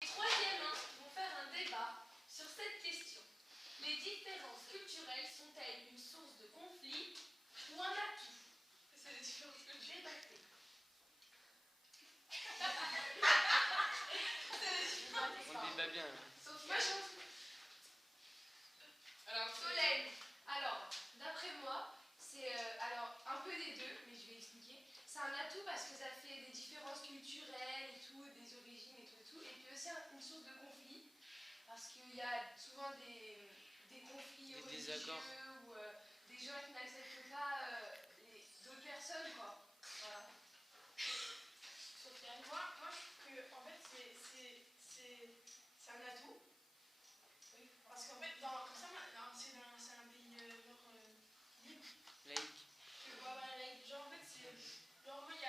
Les troisièmes vont faire un débat sur cette question. Les différences culturelles sont-elles une source de conflit ou un atout? C'est les différences culturelles. Débattez. On débat bien. Sauf moi, alors, Solène. Alors, d'après moi, c'est un peu des deux, mais je vais expliquer. C'est un atout parce que ça fait des différences culturelles et tout, des origines et tout, et puis aussi une source de conflit, parce qu'il y a souvent des conflits religieux ou des gens qui n'acceptent pas d'autres personnes, quoi. Voilà. Sofiane, moi je trouve que en fait c'est un atout. Oui. Parce qu'en fait, comme ça, c'est un pays libre. Laïque. Voilà, laïque. Genre en fait, genre moi il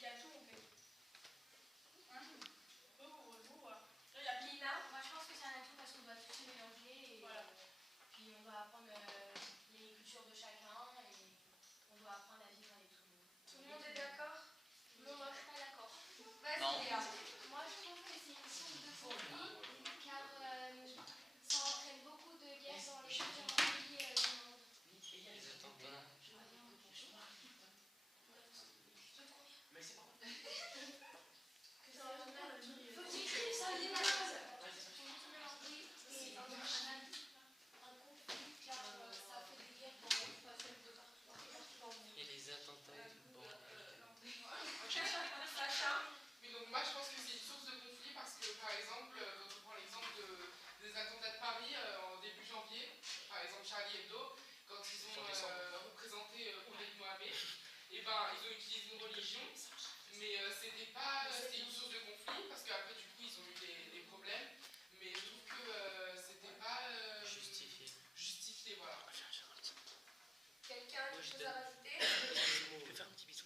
y a tout en fait. Voilà. Là, il y a Lina. Moi je pense que c'est un atout parce qu'on doit tous se mélanger et voilà. Puis on doit apprendre les cultures de chacun et on doit apprendre à vivre avec tout le monde. Tout le monde est d'accord? Non, moi je suis pas d'accord. Vas-y, Léa. Moi je trouve que c'est une source de conflit car ça entraîne beaucoup de guerres dans les différents pays du monde. Les attentats. Mais c'est pas Faut que tu écrives ça, Lina. Un conflit car ça fait des guerres dans les façons de partout. Et les attentats et tout. Bon. Sacha. Mais donc moi je pense que c'est une source de conflit parce que par exemple, quand on prend l'exemple des attentats de Paris en début janvier, par exemple Charlie Hebdo, quand ils ont représenté Ouled Mohamed, et ben ils ont utilisé une religion, mais c'était une source de conflit parce qu'après du coup ils ont eu des problèmes, mais je trouve que c'était pas justifié, voilà. Quelqu'un a quelque chose à rajouter? Je vais faire un petit bisou.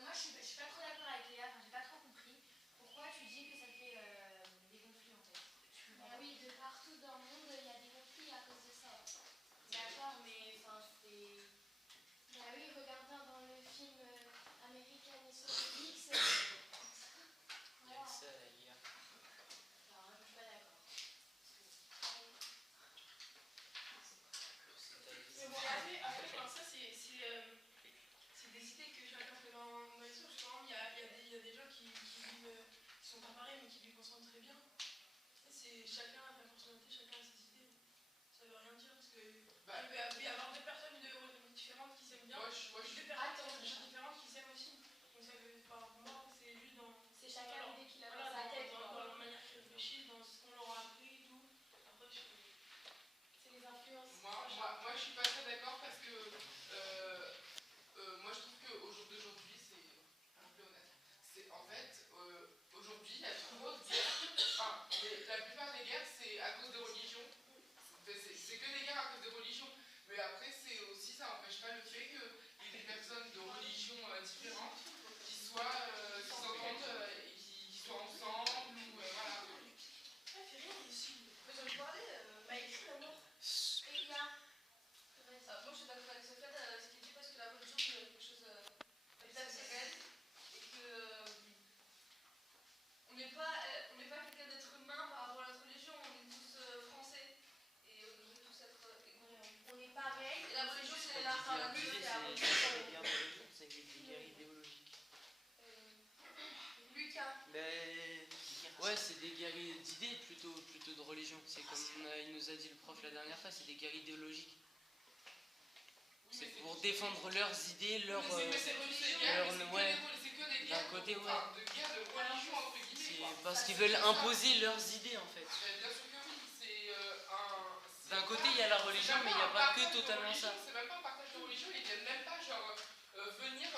Moi je suis pas trop d'accord avec Léa, j'ai pas trop compris. Pourquoi tu dis que ça fait des conflits en fait? Oui, de partout dans le monde il y a des conflits à cause de ça. D'accord, mais enfin c'est... Bah oui, regarde bien dans le film American History X. Il y a que ça hier. Alors, je suis pas d'accord. Mais bon, après ça, c'est des idées que chacun fait dans les sources. Par exemple, il y a des gens qui vivent, qui sont pas pareils, mais qui vivent ensemble très bien. Chacun a sa personnalité, chacun a ses idées. Ça veut rien dire, parce que il peut y avoir deux personnes différentes qui s'aiment bien, et deux personnes différentes qui s'aiment aussi. Donc ça veut pas, pour moi, c'est juste dans... C'est chacun l'idée qu'il a dans sa tête, dans la manière qu'ils réfléchissent, dans ce qu'on leur a appris et tout. Après, c'est les influences. Moi je suis pas très d'accord parce que moi je trouve qu'au jour d'aujourd'hui c'est un peu honnête. En fait, aujourd'hui il y a trop de guerres. Enfin, la plupart des guerres c'est à cause de religions. C'est que des guerres à cause de religions. Mais après c'est aussi, ça n'empêche pas le fait qu'il y ait des personnes de religions différentes qui s'entendent et qui soient ensemble ou voilà. Ah, fais rien ici. Vous en parler écrit d'abord. Et il y a... moi je suis d'accord avec Sophia, ce qu'il dit, parce que la religion c'est quelque chose d'exceptionnel et que on n'est pas quelqu'un d'être humain par rapport à notre religion, on est tous français et on devrait tous être on est pareil. Et la religion c'est la lutte, C'est des guerres idéologiques. Lucas. Ouais, c'est des guerres d'idées plutôt de religion. C'est comme il nous a dit le prof la dernière fois, c'est des guerres idéologiques. C'est pour défendre leurs idées, leurs... Mais c'est que des guerres d'un côté, ouais. de guerre de religion entre guillemets. C'est parce qu'ils veulent imposer leurs idées en fait. Bien sûr que oui, D'un côté il y a la religion, mais il n'y a pas que totalement ça. C'est même pas un partage de religion, ils viennent même pas genre venir.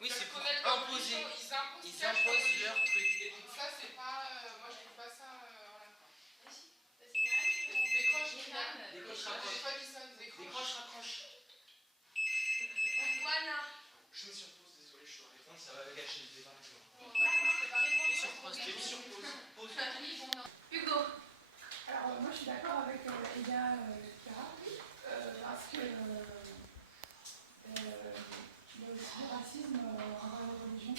Oui, c'est pour connaître leur imposer. religion, Ils imposent leur truc. Et donc ça c'est pas, moi je trouve pas ça. Voilà. Vas-y. Décroche, raccroche. Voilà. Je mets sur pause, désolé, je suis en répondre, ça va gâcher le débat. J'ai mis sur pause. Hugo. Alors moi je suis d'accord avec Eda Kira, parce que il y a aussi du racisme envers les religions.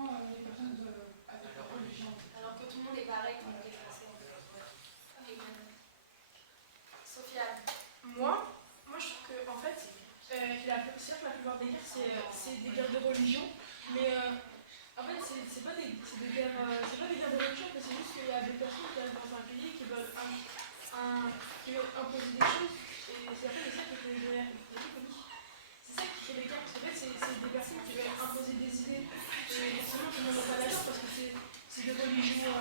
différent les personnes avec leur religion. Alors que tout le monde est pareil quand on est français. Sophia. Moi, je trouve que, en fait, c'est vrai que la plupart des guerres, c'est des guerres de religion, mais en fait, c'est pas des guerres de religion, mais c'est juste qu'il y a des personnes qui arrivent dans un pays qui veulent imposer des choses, et c'est en fait ça qui fait les guerres. C'est ça qui fait les guerres, parce qu'en fait, c'est des personnes qui veulent imposer des idées, et forcément, tout le monde n'a pas d'accord parce que c'est des religions.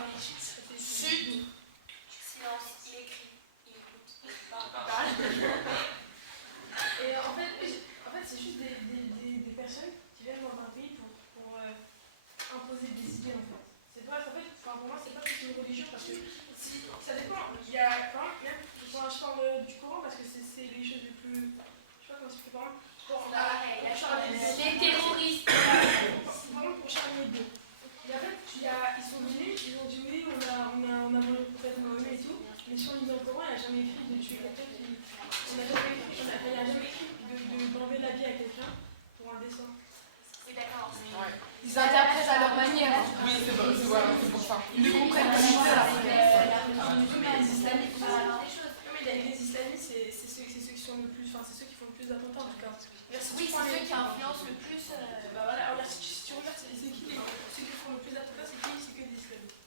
Silence, il écrit, il écoute. Et en fait, c'est juste des personnes qui viennent dans un pays pour imposer des idées en fait. C'est pas, en fait, pour moi, c'est pas que c'est une religion parce que si, ça dépend. Il y a, par exemple, même, je parle du Coran parce que c'est les choses les plus. Je sais pas comment expliquer, par exemple. Les terroristes. Par exemple, pour Charlie Hebdo. Et en fait, ils sont venus, ils ont dit oui, on a volé le prophète Mohammed et tout, mais sur l'Union Coran, il n'a jamais écrit de tuer quelqu'un qui. Il n'a jamais écrit d'enlever la vie à quelqu'un pour un dessin. Oui, d'accord. Ouais. Ils interprètent à leur manière. Oui, c'est pour ça. Ils le comprennent pas du tout. Les islamistes, les islamistes, c'est ceux qui sont le plus, enfin c'est ceux qui font le plus d'attentats en tout cas. Oui, c'est ceux qui influencent le plus. Bah voilà, regarde, si tu regardes, c'est qui ceux qui font le plus d'attentats, c'est qui? C'est que des islamistes.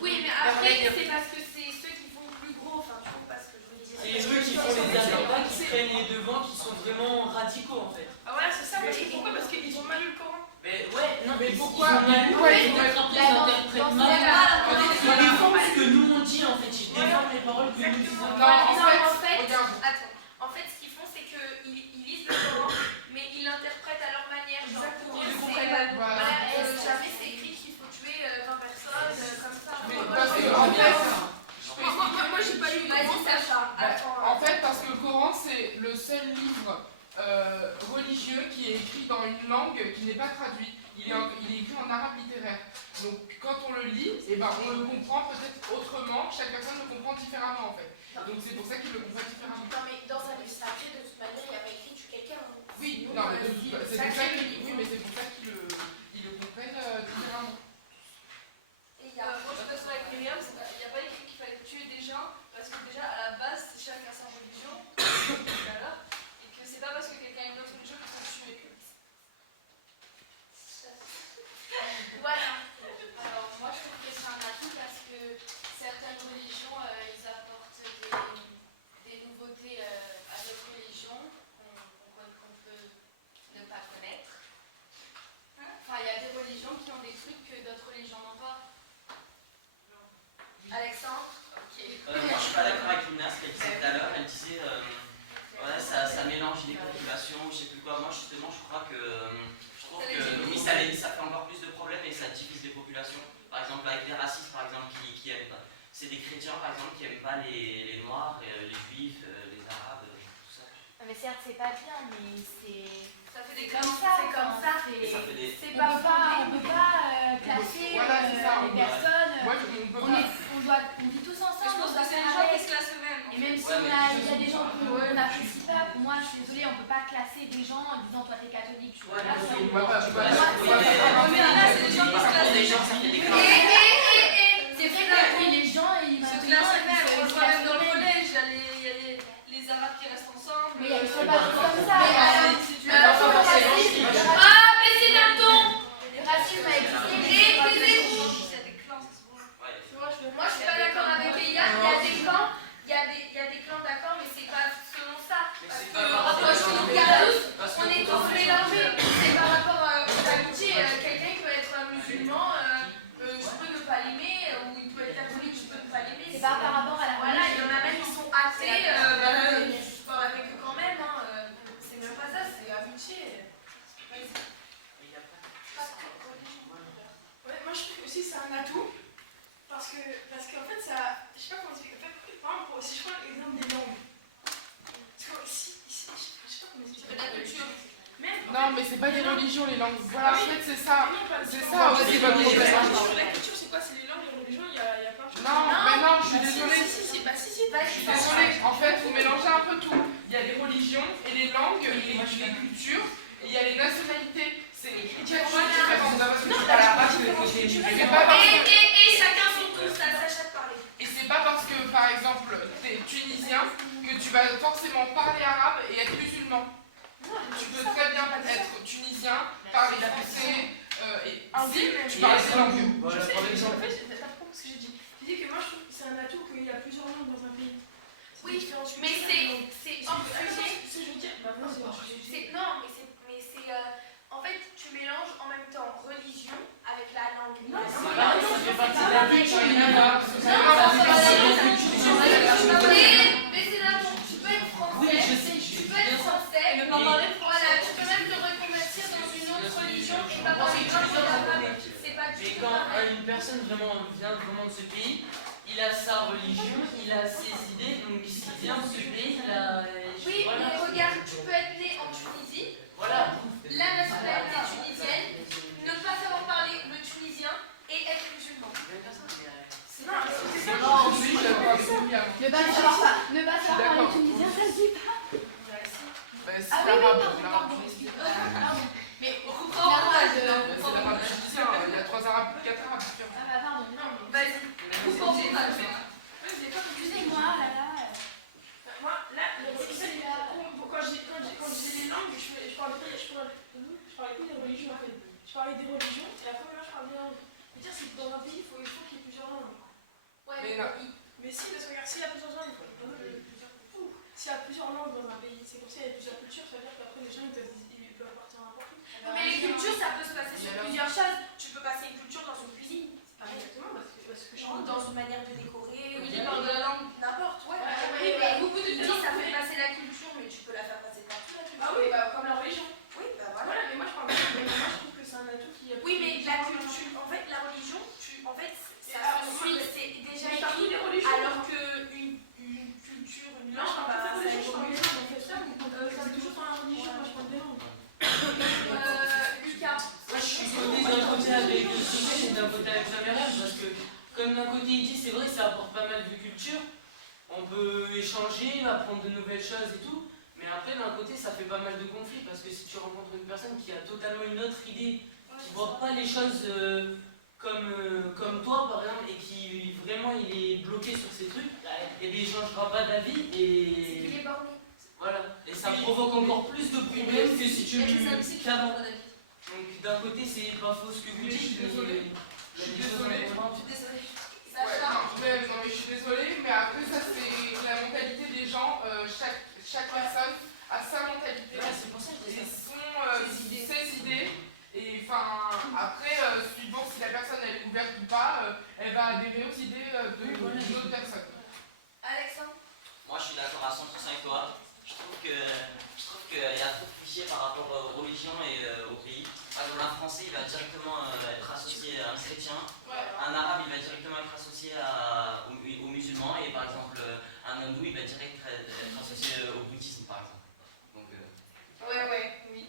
Oui, mais après, c'est parce que c'est ceux qui font le plus gros. Enfin, je trouve pas ce que je veux dire. C'est ceux qui font les attentats, qui prennent les devants, qui sont vraiment radicaux en fait. Ah voilà, c'est ça. Pourquoi? Parce qu'ils ont mal lu le Coran. Mais ouais, non, Mais pourquoi? ils interprètent mal. Ils défendent ce que nous on dit en fait, ils défendent les paroles que nous disons. Non, en fait, regarde. Attends. En fait, ce qu'ils font, c'est qu'ils lisent le Coran, mais ils l'interprètent à leur manière. Exactement. Ils Ils comprennent comprennent pas. Voilà. Jamais c'est écrit qu'il faut tuer 20 personnes comme ça. Mais parce que, en fait, Moi, j'ai pas lu le Vas-y, Coran. Sacha. Attends. En fait, parce que le Coran, c'est le seul livre religieux qui est écrit dans une langue qui n'est pas traduite. Il est écrit en arabe littéraire. Donc, quand on le lit, eh ben, on le comprend peut-être autrement. Chaque personne le comprend différemment, en fait. Donc, c'est pour ça qu'il le comprend différemment. Non, mais dans un livre sacré, de toute manière, il n'y a pas écrit tuer quelqu'un. Oui, non, mais c'est pour ça qu'ils le comprennent différemment. Moi je suis d'accord avec Myriam, il n'y a pas écrit qu'il fallait tuer des gens, parce que déjà à la base, chacun sa religion, et que c'est pas parce que quelqu'un a une autre religion qu'il faut tuer. Voilà. Alors, moi, je trouve que c'est un atout parce que certaines religions, ils apportent des nouveautés à d'autres religions qu'on peut ne pas connaître. Enfin, il y a des religions qui ont des trucs que d'autres religions n'ont pas. Alexandre? Ok. Moi, je suis pas d'accord avec Luna, ce qu'elle disait tout à l'heure. Elle disait, ouais, ça mélange les populations, je sais plus quoi. Moi, justement, je trouve que oui, ça fait encore plus de problèmes et ça divise les populations. Par exemple, avec des racistes, par exemple, qui aiment pas. C'est des chrétiens, par exemple, qui aiment pas les noirs, les juifs, les arabes, tout ça. Mais certes, c'est pas bien, mais c'est. Ça fait des Comme ça, c'est comme ça. C'est pas, on peut pas classer Voilà, c'est ça. les personnes. Moi, on peut pas. On vit tous Je ensemble. pense on que doit c'est faire les gens qui avec. se classent eux-mêmes. Et même si Ouais, il y a des gens qu'on n'apprécie pas, moi je suis désolée, on peut pas classer des gens en disant toi t'es catholique, je suis Ouais, pas mais On va pas. Mais là, c'est les gens qui se classent Des gens, eux-mêmes. il y a des c'est vrai que oui, les gens ils Se maintenant, classent ils eux-mêmes. On le voit même dans le eux-mêmes. collège, il y a les arabes qui restent ensemble. Mais ils sont pas tous comme ça. Attention, Le racisme, baissez d'un ton. Le racisme a existé. taisez-vous. Il y a des clans, c'est bon. Moi je suis pas d'accord avec les gars, il y a des clans, il y a des clans d'accord, mais c'est pas selon ça. Parce que on est tous mélangés. C'est par rapport aux amitiés. Quelqu'un qui peut être musulman, je peux ne pas l'aimer, ou il peut être catholique, je peux ne pas l'aimer. C'est pas par rapport à la. Voilà, il y en a même qui sont athées, je parle avec eux quand même. C'est même pas ça, c'est amitié. Ouais, moi je trouve aussi que c'est un atout parce qu'en fait ça, je sais pas comment expliquer. En fait, par exemple, si je prends l'exemple des langues, parce que si je sais pas comment expliquer. La culture. Même, Non, mais c'est pas des religions, les langues. Voilà, en fait, c'est ça. C'est ça ça aussi votre problème. La culture, c'est quoi? C'est les langues, les religions, il y a plein de choses. Non, mais non, je suis désolée. Si, Je suis désolée. En fait, vous mélangez un peu tout. Il y a les religions et les langues, les cultures, et il y a les nationalités. C'est les critères différents. Parce que Non, tu parles arabe, c'est pas parce que... Et chacun son tour, ça s'achète parler. Et c'est pas parce que, par exemple, t'es tunisien que tu vas forcément parler arabe et être musulman. Tu peux très bien être tunisien, parler français et ainsi, tu parles des langues. Je sais, en fait, t'as pas compris ce que j'ai dit. J'ai dit que moi, je trouve que c'est un atout qu'il y a plusieurs langues dans un pays. Oui, mais c'est en fusion. Ce que je veux dire, maintenant, c'est un sujet. Non, mais c'est en fait, tu mélanges en même temps religion avec la langue. Non, C'est pareil, ça fait partie de la culture. Mais c'est là, tu peux être Oui, français. je sais, Tu peux être français. Voilà, tu peux même te reconvertir dans une autre religion et pas parler arabe. C'est pas du Mais tout quand pareil. une personne vient vraiment de ce pays, il a sa religion, il a ses idées, donc s'il vient de ce pays, il a... Oui, voilà. mais regarde, tu peux être né en Tunisie, Voilà. la nationalité tunisienne, ne pas savoir parler le tunisien et être musulman. Non, oui, je l'avais compris avant. Ne pas savoir parler tunisien, ça se dit pas. C'est Ah oui, l'arabe, pardon, l'arabe. Mais on C'est comprend pas. l'arabe tunisien, il y a 3 arabes, 4 arabes différents. Ah bah pardon, non mais... Vas-y, comprends pas. Excusez-moi, là là... Moi, là, quand j'ai les langues, je parlais plus des religions en fait. Je parlais des religions et la première je parlais des langues. Je veux dire, c'est que dans un pays, il faut qu'il y ait plusieurs langues. Mais non. Mais si, parce que regarde, s'il y a plusieurs langues, il faut plusieurs. S'il y a plusieurs langues dans un pays, c'est comme s'il y a plusieurs cultures, ça veut dire qu'après les gens ils peuvent partir n'importe où. Mais les cultures, ça peut se passer sur plusieurs choses. Tu peux passer une culture dans une cuisine. C'est pas exactement parce que je Ou dans une manière de décorer, ou Oui, dans de la langue, n'importe. Ouais, oui, mais beaucoup de dis, ça fait passer la culture, mais tu peux la faire passer partout la culture. Ah oui, bah, comme la religion. Oui, bah voilà. Voilà, mais moi je parle de mais moi je trouve que c'est un atout qui est. Oui, mais la culture, en fait, la religion, en fait, ça se suit, c'est déjà Mais parmi écrit, les religions. alors qu'une culture, une Non, je langue, parle pas de bah, ça religion, je parle évolue. des langues. En fait, c'est toujours dans la religion, moi je parle des langues. Lucas. Moi, je suis d'un côté avec le sujet et d'un côté avec la mère, parce que, comme d'un côté il dit, c'est vrai, ça apporte pas mal de culture. On peut échanger, apprendre de nouvelles choses et tout. Mais après, d'un côté, ça fait pas mal de conflits, parce que si tu rencontres une personne qui a totalement une autre idée, qui voit pas les choses comme toi, par exemple, et qui vraiment il est bloqué sur ces trucs, et il changera pas d'avis, et Il est borné. voilà. Et ça provoque encore plus de problèmes que si tu qu'avant. Donc d'un côté, c'est pas faux ce que vous dites, mais Je suis désolé. Sacha. Non, mais je suis désolée, mais après, ça, c'est la mentalité des gens. Chaque personne a sa mentalité. c'est pour ça que je dis ça. Ses idées. Et enfin, après, suivant si la personne elle est ouverte ou pas, elle va adhérer aux idées d'une autre personne. Alexandre. Moi, je suis d'accord à 100% avec toi. Je trouve qu'il y a trop de clichés par rapport aux religions et au pays. Par exemple, un Français, il va directement être associé à un chrétien. Un Arabe, il va directement être associé aux musulmans. Et par exemple, un hindou, il va directement être associé au bouddhisme, par exemple. Donc, Oui.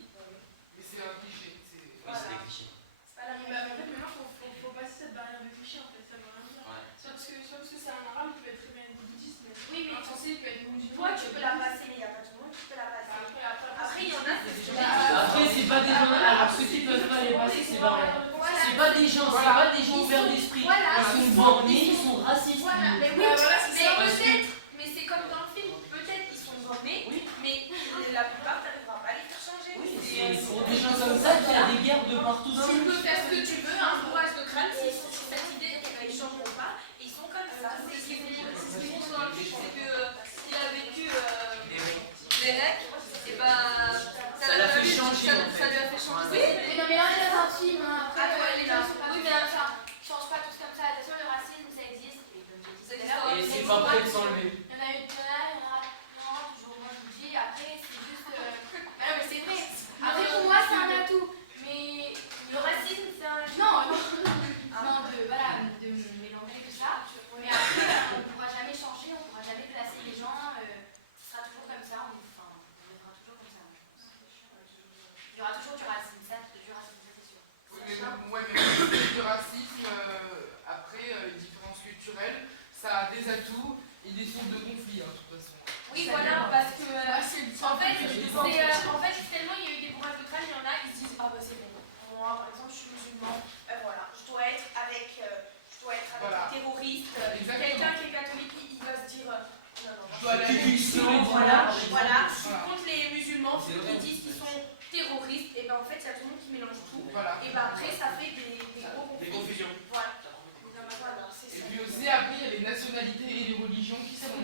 Mais c'est un cliché. oui, c'est des clichés. C'est pas la même. En fait, maintenant, faut passer cette barrière de cliché en fait, ça veut rien dire. Ouais. Soit parce que c'est un arabe qui peut être très bien du bouddhisme, Oui, mais un français qui peut être musulman. toi, tu peux la passer, mais il n'y a pas tout le monde qui peut la passer. Après, il y en a, c'est Après, c'est pas des gens. Alors, ceux qui peuvent pas les passer, c'est pas vrai. C'est pas des gens, c'est pas des gens ouverts d'esprit. Voilà. Ils sont bornés, ils sont racistes. Voilà, mais oui, mais c'est comme dans le film, peut-être ils sont bornés, mais la plupart, t'arriveras pas à les faire changer. Oui, c'est pour des gens comme ça qu'il y a des guerres de partout dans le Tu monde. peux faire ce que tu veux, un bourrage de crâne, si cette idée, ils changeront pas, et ils sont comme ça. C'est ce qu'ils font dans le film, c'est que s'il a vécu les règles, et bah Ça l'a fait changer, en fait. Ça lui a fait changer. Oui, Mais non mais là on est dans un film, hein. Après Ah, les ouais, gens sont pas oui, tous mais comme ça. Ils changent pas tous comme ça. Attention, le racisme ça existe. Et c'est pas prêt de s'enlever. Il y en a eu non, toujours moi je vous dis, après c'est juste... Ah non mais c'est vrai. Après pour moi c'est un atout. Mais le racisme, c'est un. non, de mélanger tout ça. Mais après on ne pourra jamais changer, on ne pourra jamais placer les gens. Ce sera toujours comme ça, on vivra toujours comme ça. Il y aura toujours du racisme, ça c'est sûr. Mais du racisme, après, les différences culturelles, ça a des atouts et des sources de conflits, de toute façon. Oui, voilà, parce que en fait, tellement il y a eu des bourrages de crâne, il y en a, ils se disent ah bah c'est bon. Voilà. Contre les musulmans, ceux qui disent qu'ils sont terroristes, et ben en fait, il y a tout le monde qui mélange tout. Voilà. Et ben après, ça fait des gros conflits. Des confusions. Voilà. C'est Et ça. puis aussi, après, il y a les nationalités et les religions qui sont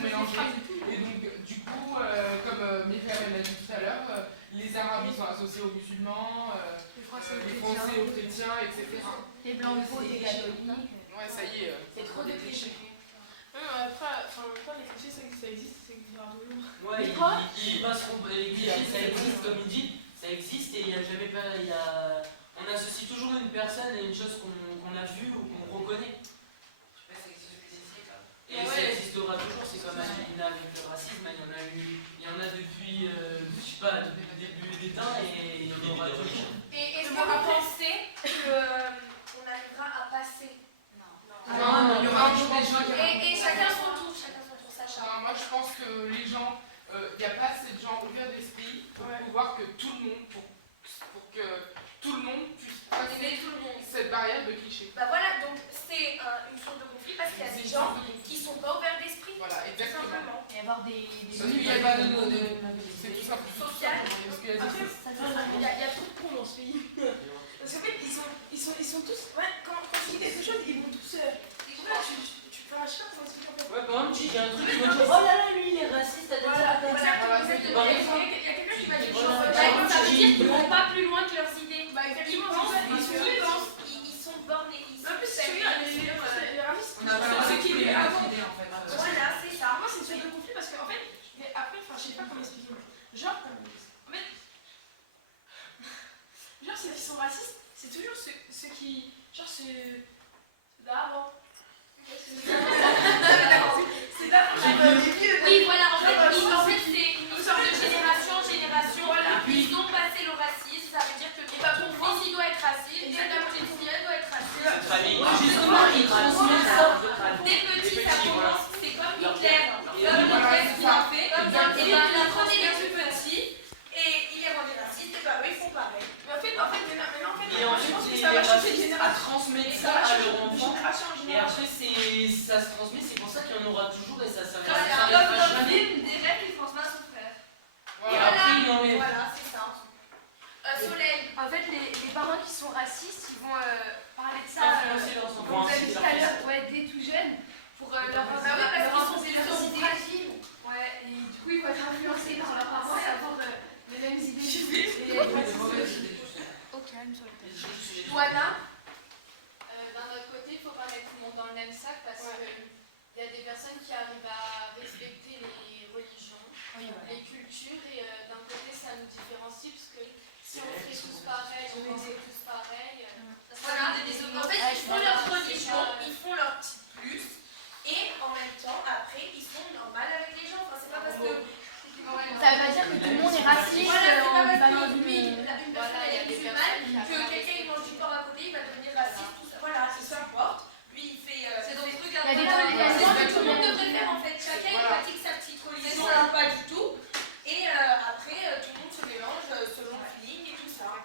mélangées. Et donc, du coup, comme Myriam l'a dit tout à l'heure, les Arabes ils sont associés aux musulmans, les Français aux chrétiens, etc. Les blancs aux catholiques. Ouais, ça y est. C'est trop de clichés. Après, les clichés, ça existe, c'est toujours. Ouais, ils passeront, les clichés, ça existe, comme il dit, ça existe et il n'y a jamais pas. On associe toujours une personne à une chose qu'on a vue ou qu'on reconnaît. Et ça existera toujours, c'est comme avec le racisme, il y en a depuis, je sais pas, depuis le début des temps et il y en aura toujours. Et est-ce que vous pensez qu'on arrivera à passer? Non, il y aura toujours des gens qui... Et chacun son tour, Sacha. Moi, je pense que les gens, il n'y a pas assez de gens ouverts d'esprit pour pouvoir que tout le monde, pour que tout le monde puisse passer cette barrière de clichés. Bah voilà, donc c'est une sorte de conflit parce qu'il y a des gens qui sont pas ouverts d'esprit. Voilà, exactement. Il y avoir des Il n'y a pas de c'est tout ça. Social. Il y a trop de cons dans ce pays. Parce qu'en fait, ils sont tous. Ouais, quand tu dis quelque chose, ils vont tous. Tu peux un chat, comment expliquer en fait? Ouais, par exemple, j'ai un truc qui va dire, oh là là, lui il est raciste, t'as dit ça comme ça. Il y a quelqu'un qui m'a dit ça veut dire qu'ils vont pas plus loin que leurs idées. Ils sont bornés. En plus, c'est les racistes. On a pas C'est qui est avant. idée en fait. Voilà, c'est ça. Moi, c'est une sorte de conflit parce qu'en fait, après, je sais pas comment expliquer. Genre, en fait, ceux qui sont racistes, c'est toujours ceux qui. Genre, c'est d'avant. C'est d'avant. Oui, voilà, en fait, c'est une sorte de génération en génération. Voilà. Ils ont passé le racisme, ça veut dire que ton fils, il doit être raciste, et ta petite fille, elle doit être raciste. Famille. Justement, ils transmettent ça. Des petits, ça commence, c'est comme Hitler. Comme Voilà, Hitler c'est qui ça. l'a fait. Et bien, il prenait les plus petits, et il les rendait racistes, et bah eux, ils font pareil. Mais en fait, maintenant, Et je pense que ensuite, ça les va changer de racistes à génération. transmettre Ça ça va à changer leur de enfant. génération en Et génération. après, ça se transmet, c'est pour ça qu'il y en aura toujours et ça C'est s'arrêtera comme dans le jamais. film, des rêves qu'il transmet à son frère. Et après, il enlève. Voilà, c'est ça. Soleil. En fait, les parents qui sont racistes, ils vont parler de ça, Influencer leurs enfants. comme vous avez dit tout à l'heure, dès tout jeune, pour leur imposer leurs idées fragiles. Ouais, et du coup, ils vont être influencés par leurs parents et avoir les mêmes idées. Loana. D'un autre côté, il ne faut pas mettre tout le monde dans le même sac parce qu'il y a des personnes qui arrivent à respecter les religions, les cultures, et d'un côté, ça nous différencie parce que si on fait tous pareil, on pense tous pareil. Voilà, en fait, ils font leur religion, ils font leur petit plus, et en même temps, après, ils sont normaux avec les gens. Enfin, c'est pas parce que. Ça veut pas dire que tout le monde est raciste. Voilà, c'est pas parce en que une personne est musulmane que quelqu'un il mange du porc à côté, il va devenir raciste, tout ça. Voilà, c'est ça importe. Lui, il fait. C'est donc trucs un peu. Il y a des C'est ce que tout le monde devrait faire en fait. Chacun il pratique sa petite religion, pas du tout. Et après, tout le monde se mélange selon le feeling et tout ça.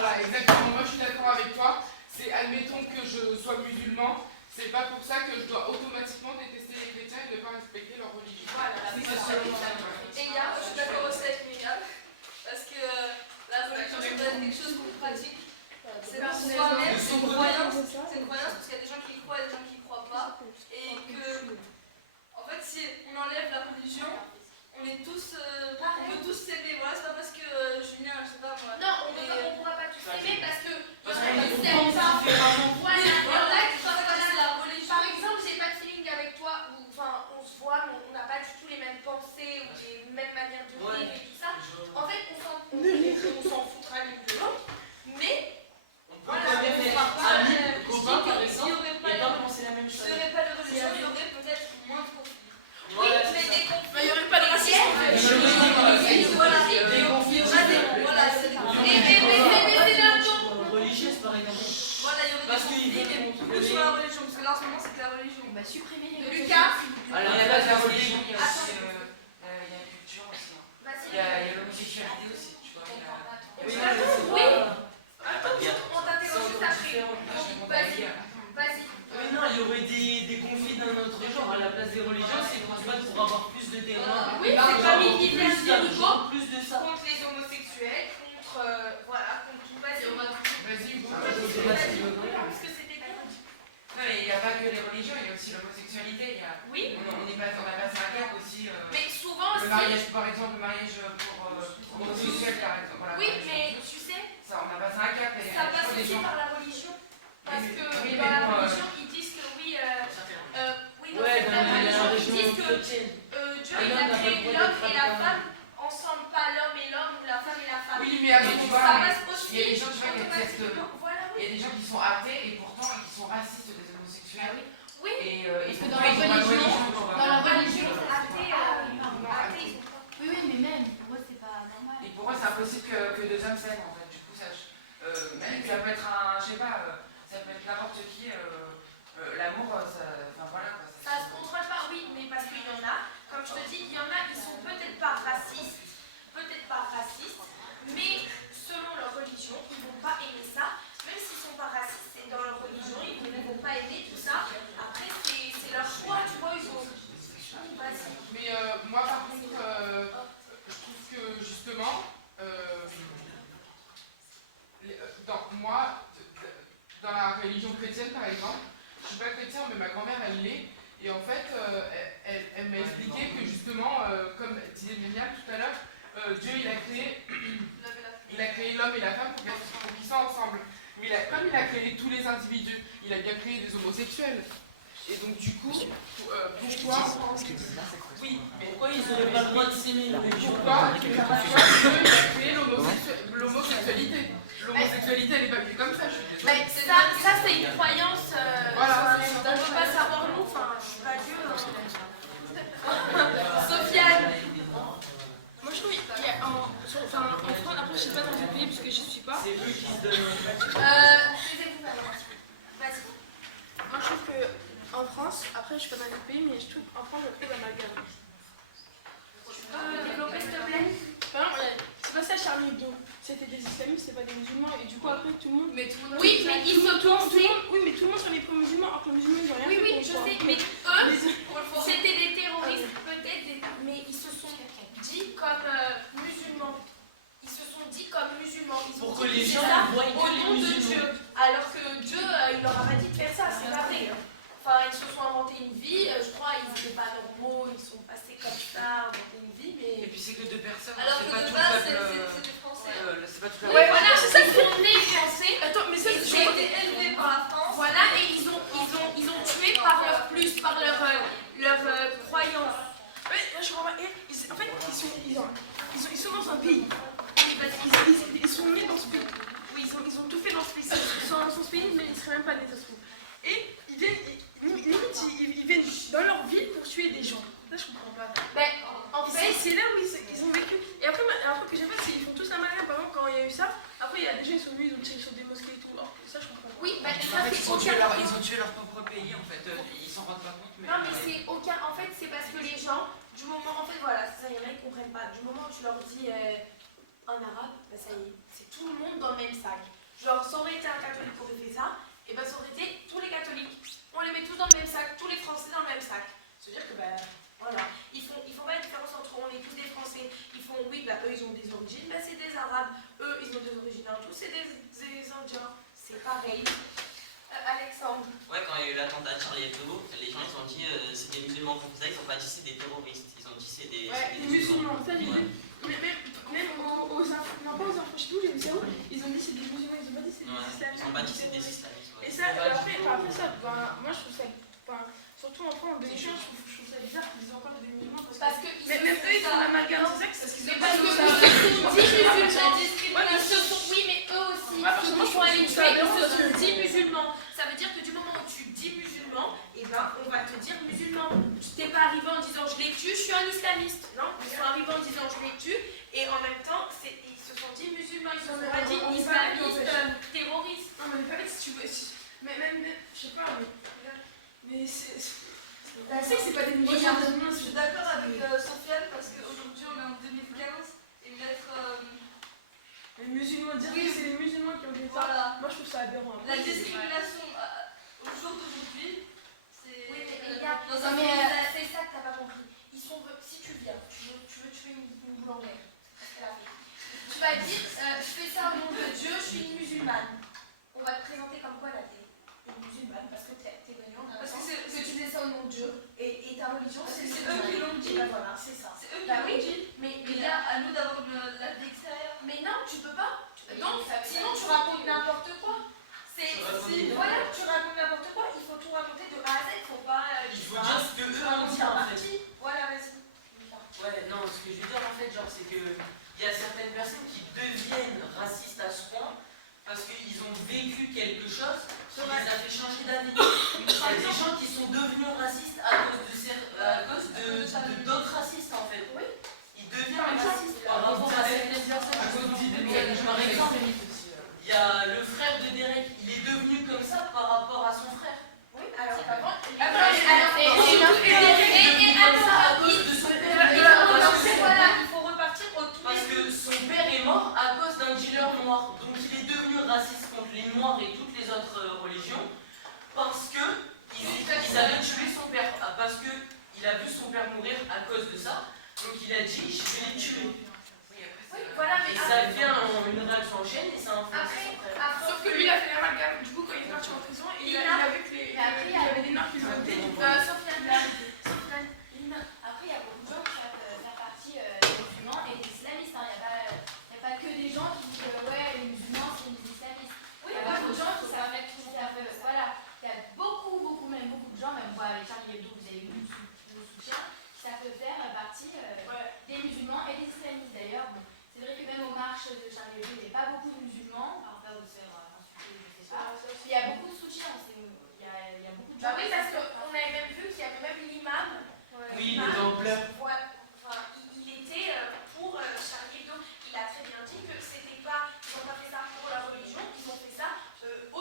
Voilà, exactement. Moi, je suis d'accord avec toi. C'est, admettons que je sois musulman, c'est pas pour ça que je dois automatiquement détester les chrétiens et ne pas respecter leur religion. Voilà, c'est ça. Et il y a, je suis d'accord aussi avec Myriam, parce que la religion, c'est pas quelque chose qu'on pratique. C'est pour soi-même, c'est une croyance. C'est une croyance parce qu'il y a des gens qui y croient et des gens qui y croient pas. Et que, en fait, si on enlève la religion, on est tous, on peut tous s'aimer. Voilà, c'est pas parce que Julien, je sais pas moi. Non, on pourra pas tous s'aimer parce que par exemple, j'ai pas de feeling avec toi, ou enfin on se voit, mais on n'a pas du tout les mêmes pensées ou les mêmes manières de vivre et tout ça. En fait, on s'en foutra l'une de l'autre, mais voilà, on fera pas. Copain, par exemple, et pas penser la même chose. S'il n'y aurait pas de religion, il y aurait peut-être moins de conflits. Oui, mais des conflits. Il n'y aurait pas de racisme. Voilà, des conflits. Voilà, c'est religieuse, par exemple. Voilà, il y aurait des conflits, mais plus sur la religion, parce que là en ce moment c'est que la religion. On va supprimer les Lucas. Alors, il y a pas de la religion. Il y a aussi la culture aussi. Il y a l'homosexualité aussi, tu vois. Oui. On t'interroge juste après. Vas-y. Mais non, il y aurait des conflits d'un autre genre. À la place des religions, c'est qu'on se bat pour encore plus de terrain. Oui, c'est comme il dit bien plus de ça. contre les homosexuels, contre voilà, contre tout. Vas-y, Vas-y, parce que c'était bien. Non, mais il n'y a pas que les religions, il y a aussi l'homosexualité. Oui. On a passé un cap aussi. Mais souvent le mariage, par exemple, le mariage pour homosexuels, par exemple. Voilà, oui, par exemple. mais tu sais, Ça, on a passé un cap. Et ça passe des aussi gens. par la religion. Parce que oui, dans la mais religion, ils disent que oui. Oui, non, Ouais, c'est dans la la religion, ils religion disent que chrétienne. Dieu il a créé l'homme et la femme ensemble, pas l'homme et l'homme ou la femme et la femme. Oui, mais après, tu vois, ça passe aussi. il y a des gens, tu vois, qui acceptent. Voilà, Il y a des gens qui sont athées et pourtant qui sont racistes des homosexuels. oui. Et Parce que pourtant, dans la ils ont pas de religion, tu vois. dans la religion, Athée, athée, ils sont pas. Oui, mais même, pour eux, c'est pas normal. Et pour eux, c'est impossible que deux hommes s'aiment en fait. Du coup, même ça peut être un, je sais pas, ça peut être n'importe qui. L'amour, enfin voilà quoi. Ça se contrôle pas, oui, mais parce qu'il y en a, comme je te dis, il y en a qui sont peut-être pas racistes, mais selon leur religion, ils vont pas aimer ça. Même s'ils sont pas racistes, c'est dans leur religion, ils ne vont pas aimer tout ça. Après, c'est leur choix, tu vois, ils ont. Vas-y. Mais moi, par contre, je trouve que justement, dans la religion chrétienne, par exemple, je suis pas chrétien, mais ma grand-mère, elle l'est. Et en fait, elle m'a expliqué que justement, comme disait Ménial tout à l'heure, Dieu, il a créé l'homme et la femme pour qu'ils soient ensemble. Mais comme il a créé tous les individus, il a bien créé des homosexuels. Et donc du coup, pourquoi oui, mais Pourquoi ils n'auraient pas le droit de s'aimer? pourquoi Dieu il a créé l'homosexualité? L'homosexualité, elle est pas vue comme ça, je suis désolée. Mais ça c'est une croyance. Voilà. On ne peut pas savoir nous, enfin, je suis pas Dieu. Sofiane. Moi je trouve qu'il y a en France, après je sais pas dans quel pays parce que je suis pas. C'est eux qui se donnent. Vas-y. Moi je trouve que en France, après je suis pas dans quel pays, mais je trouve en France il y a trop d'amalgame. Tu peux développer s'il te plaît? Par exemple, c'est pas ça Charlie Hebdo. C'était des islamistes, c'est pas des musulmans, et du coup après tout le monde. mais tout le monde. Oui, mais ils se tournent. Oui, mais tout le monde sont des pro-musulmans, alors que les musulmans ils ont rien Oui, fait. oui, pour je le sais, croire. mais eux, c'était des terroristes, peut-être, mais ils se sont dit comme musulmans. Ils se sont dit comme musulmans. Ils ont Pour que dit les c'est gens ça voient au que nom les de musulmans. Dieu. Alors que Dieu, il leur a pas dit de faire ça, c'est pas vrai. Enfin, ils se sont inventés une vie, je crois, ils n'étaient pas normaux, ils sont passés comme ça, inventés une vie, Et mais. puis c'est que deux personnes. Alors c'est que pas de tout base, le peuple. c'était français. C'est pas toute la Ouais, voilà, c'est ça qu'ils ont nés français. Attends, mais ça Ils c'est ont été élevés par la France. Voilà, et ils ont tué par leur croyance. Ouais, là je comprends pas. En fait, ils sont dans un pays. Ils sont nés dans ce pays. Oui, ils ont tout fait dans ce pays. Ils sont dans ce pays, mais ils ne seraient même pas nés, ça se trouve. Et ils viennent dans leur ville pour tuer des gens. Ça, je comprends pas. Ben, en fait, C'est là où ils ont vécu. Et après, un truc que j'ai fait, c'est qu'ils font tous la malade. Par exemple, quand il y a eu ça, après, il y a des gens, ils sont venus, ils ont tiré sur des mosquées et tout. Alors, ça, je comprends pas. oui, ben, En ça fait, c'est ils ont aucun. tué leur propre pays en fait. Ils s'en rendent pas compte. Non, mais c'est aucun. En fait, c'est parce que les gens, du moment. En fait, voilà, c'est ça, il y en a qui comprennent pas. Du moment où tu leur dis en arabe, ben ça y est, c'est tout le monde dans le même sac. Genre, ça aurait été un catholique qui aurait fait ça, et ben ça aurait été tous les catholiques. On les met tous dans le même sac, tous les Français dans le même sac. C'est-à-dire que, ben, voilà. Ils font pas une différence entre on est tous des Français. Ils font, oui, ben, eux, ils ont des origines, ben, c'est des Arabes. Eux, ils ont des origines en tout, c'est des Indiens. C'est pareil. Alexandre. Ouais, quand il y a eu l'attentat de Charlie Hebdo, les gens ils ont dit c'est des musulmans qu'on faisait, ils ont pas dit c'est des terroristes, ils ont dit c'est des. Ouais, les musulmans, ça j'ai vu. Même aux infos, non pas aux infos, je sais plus, j'ai vu ça où, ils ont dit c'est des musulmans, ils ont pas dit c'est des islamistes. Ils ont pas dit c'est des islamistes. Et ça, après ça, moi je trouve ça, surtout en France, en 2015, je trouve ça bizarre qu'ils disent encore des musulmans. Parce que même eux, ils font l'amalgame, c'est ça que c'est c'est parce que eux, ils se sont dit musulmans. Ils se sont, oui, mais eux aussi, ils sont allés tuer, ils se sont dit musulmans. Ça veut dire que du moment où tu dis musulman, eh ben, on va te dire musulman. Tu t'es pas arrivé en disant je les tue, je suis un islamiste. Non, ils sont arrivés en disant je les tue, et en même temps, ils se sont dit musulmans, ils se sont pas dit islamistes, terroristes. Non, mais pas si tu veux. Mais même, je sais pas, mais c'est. C'est pas des musulmans. Je suis d'accord avec Sofiane parce qu'aujourd'hui on est en 2015 et mettre. Les musulmans, dire Oui. que c'est les musulmans qui ont fait ça. Voilà. Moi je trouve ça aberrant. La discrimination au jour d'aujourd'hui, c'est. Oui, mais les gars, dans un mais pays. c'est ça que t'as pas compris. Ils sont musulmane, on va te présenter comme quoi là t'es une musulmane parce que t'es venu en Parce avant. que Que tu faisais ça au nom de Dieu et ta religion c'est eux qui l'ont dit. Bah voilà, c'est ça. C'est eux qui Bah l'ont oui, dit. mais là, à nous d'avoir la vie extérieure. Mais non, tu peux pas. Non, Sinon tu racontes n'importe quoi. Voilà, tu racontes n'importe quoi, il faut tout raconter de A à Z, faut pas. Il faut dire ce que eux ont dit en fait. Voilà, vas-y. Ouais, non, ce que je veux dire en fait, genre, c'est que il y a certaines personnes qui deviennent racistes à ce point parce qu'ils ont vécu quelque chose qui les a fait changer d'avis. Il y a des gens qui sont devenus racistes à cause de d'autres racistes en fait. Oui. Ils deviennent racistes par rapport à certaines personnes. Par exemple, il y a le frère de Derek, il est devenu comme ça par rapport à son frère. Oui, alors avant. Il faut repartir au tout Parce que son père est mort à cause d'un dealer noir. Donc il est devenu raciste contre les noirs et toutes les autres religions parce que ils avaient tué son père. Parce que il a vu son père mourir à cause de ça. Donc il a dit je vais les tuer. Voilà, mais Et ça devient une réaction en chaîne et ça influence son frère. Sauf que lui, il a fait l'amalgame. Du coup, quand il est parti en prison, il a vu que il y avait des noirs qui l'ont voté. Après, il y a beaucoup de gens qui savent faire partie des musulmans et des islamistes. Il n'y a pas que des gens qui disent ouais, les musulmans, c'est des islamistes. Il y a beaucoup de gens qui savent mettre tout ça. Voilà, il y a beaucoup de gens, même moi avec Charlie Hebdo, vous avez vu le soutien, qui savent faire partie des musulmans et des islamistes. D'ailleurs, bon, c'est vrai que même aux marches de Charlie Hebdo, il n'y avait pas beaucoup de musulmans, par peur de se faire insulter, je sais pas. Il y a beaucoup de soutien, il y a beaucoup de gens. Bah oui, parce qu'on avait même vu qu'il y avait même l'imam. Oui, le temple. Voilà. Enfin, il était pour Charlie Hebdo. Il a très bien dit que c'était pas, ils n'ont pas fait ça pour la religion, ils ont fait ça ils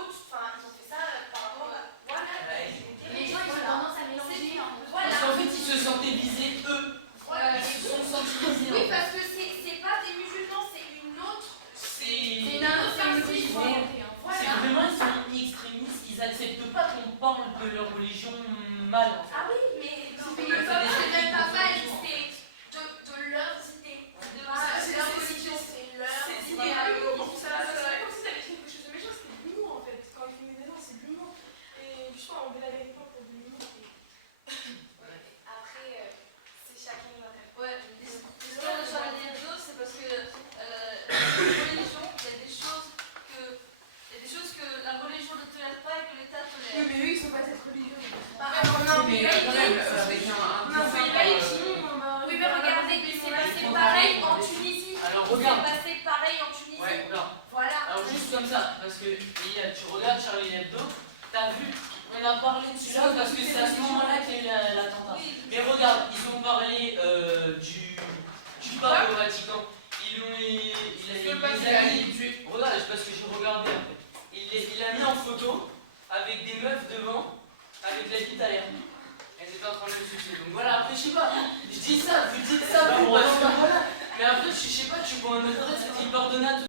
ont fait ça par rapport à. Voilà. Les gens ils ont tendance à mélanger. Parce qu'en fait, ils se sentaient visés eux. Voilà. Ils se sont sentis visés. Oui, parce que c'est pas des musulmans, c'est une autre. C'est religion. C'est vraiment, ils sont extrémistes, ils acceptent pas qu'on parle de leur religion mal en fait. Ah oui, mais le peuple c'est même pas mal, c'est de leur idée. C'est leur religion, c'est leur idée. C'est comme si t'avais fait quelque chose de méchant, c'était de l'humour en fait. Quand ils font des dessins, c'est de l'humour. Et justement, on veut la vérité pour de l'humour. Après, c'est chacun leur rêve. Ouais, l'histoire de Charlie Hebdo, c'est parce que la religion, il y a des choses que la religion ne tolère pas et que l'État tolère. Oui, mais eux, ils sont pas cette religion. Mais quand même, avec Oui, mais regardez, c'est passé pareil en Tunisie. Alors C'est regarde. passé pareil en Tunisie. Ouais, regarde. Voilà. Alors juste comme ça, parce que tu regardes Charlie Hebdo, t'as vu, on a parlé de celui-là parce que c'est à ce moment-là qu'il y a eu l'attentat. Mais regarde, ils ont parlé du pape au Vatican. Il a mis, regarde, c'est parce que j'ai regardé en fait. Il a mis en photo avec des meufs devant, avec la bite à l'air. Elles étaient en train de le sucer. Donc voilà, après je sais pas, je dis ça, vous dites ça pour voilà. Mais après, je sais pas, tu vois un autre, il pardonne à tout.